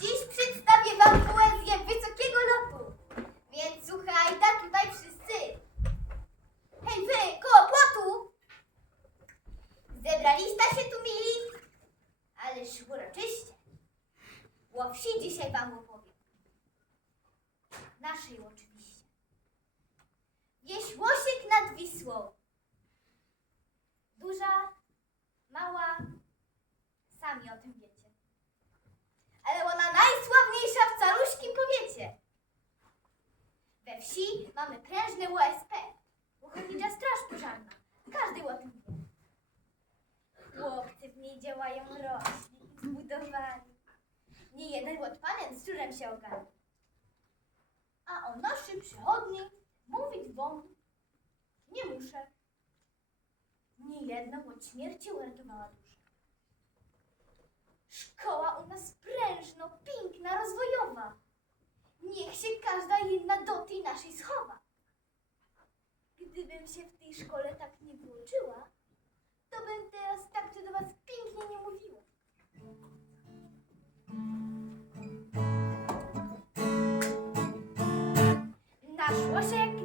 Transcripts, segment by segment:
Dziś przedstawię wam poezję wysokiego lotu. Więc słuchajcie tutaj wszyscy. Hej wy, koło płotu! Się tu mili? Ależ uroczyście. O wsi dzisiaj wam opowiem. Naszej oczywiście. Wieś Łosiek nad Wisłą. Duża, mała, sami o tym wiecie ale ona najsławniejsza w caluśkim powiecie. We wsi mamy prężne USP, Ochotnicza Straż Pożarna. Każdy o tym wie. Chłopcy w niej działają rośli i zbudowani. Nie jeden łotpanen z szczurem się ogarnie. A o naszym przychodni nie muszę. Nie jedna od śmierci uratowała duszę. Szkoła u nas prężno, piękna, rozwojowa. Niech się każda jedna do tej naszej schowa. Gdybym się w tej szkole tak nie włączyła, to bym teraz tak do was pięknie nie mówiła. Nasz łosiek nad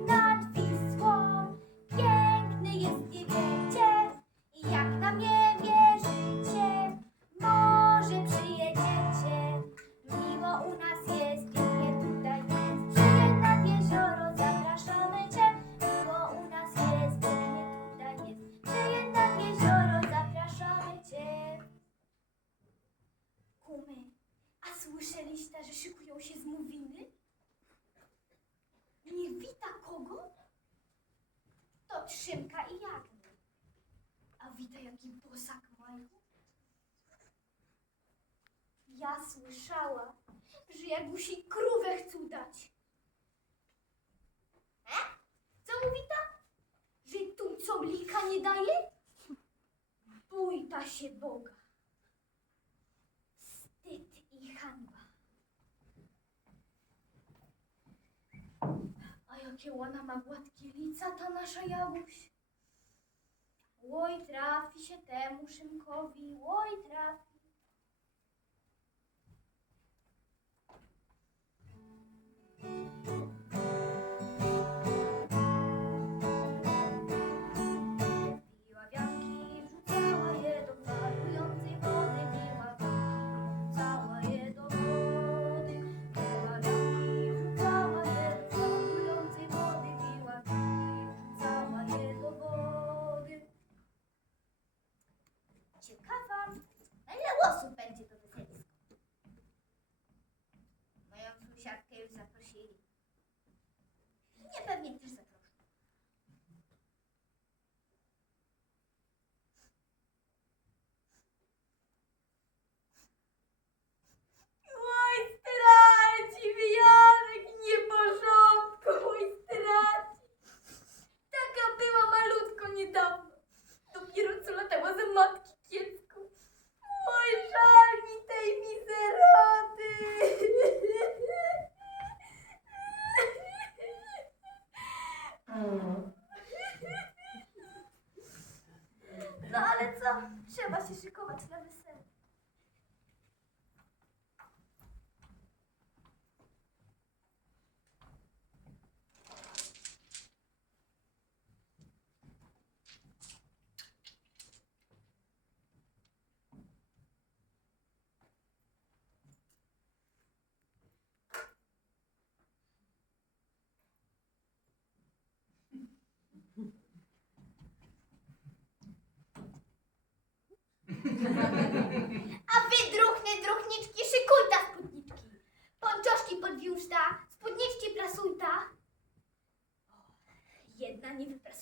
To Trzymka i Jagny. A wita jaki posag mają? Ja słyszała, że Jagusi krówę chcą dać. E? Co mówi ta? Że tu co lika nie daje? Bój ta się Boga. Wstyd i hańba. A jakie ona ma gładkie lica, ta nasza Jaguś. Oj, trafi się temu Szymkowi, oj, trafi. Pewnie też zaproszą. Trzeba się szykować na wesele.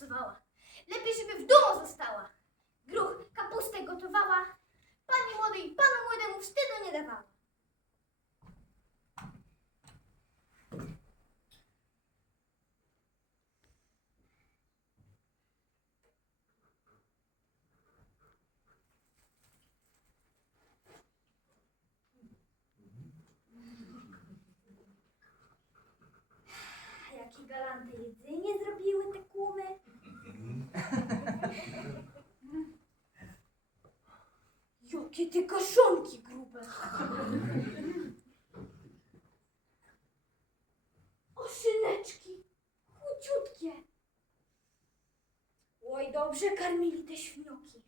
Nie wyprasowała. Lepiej, żeby w domu została. Gruch kapustę gotowała. Pani młodej i panu młodemu wstydu nie dawała. Jakie galante jedzenie zrobiły te kumy. Jakie ty kaszonki grube. Oszyneczki, chuciutkie. Oj, dobrze karmili te świnioki.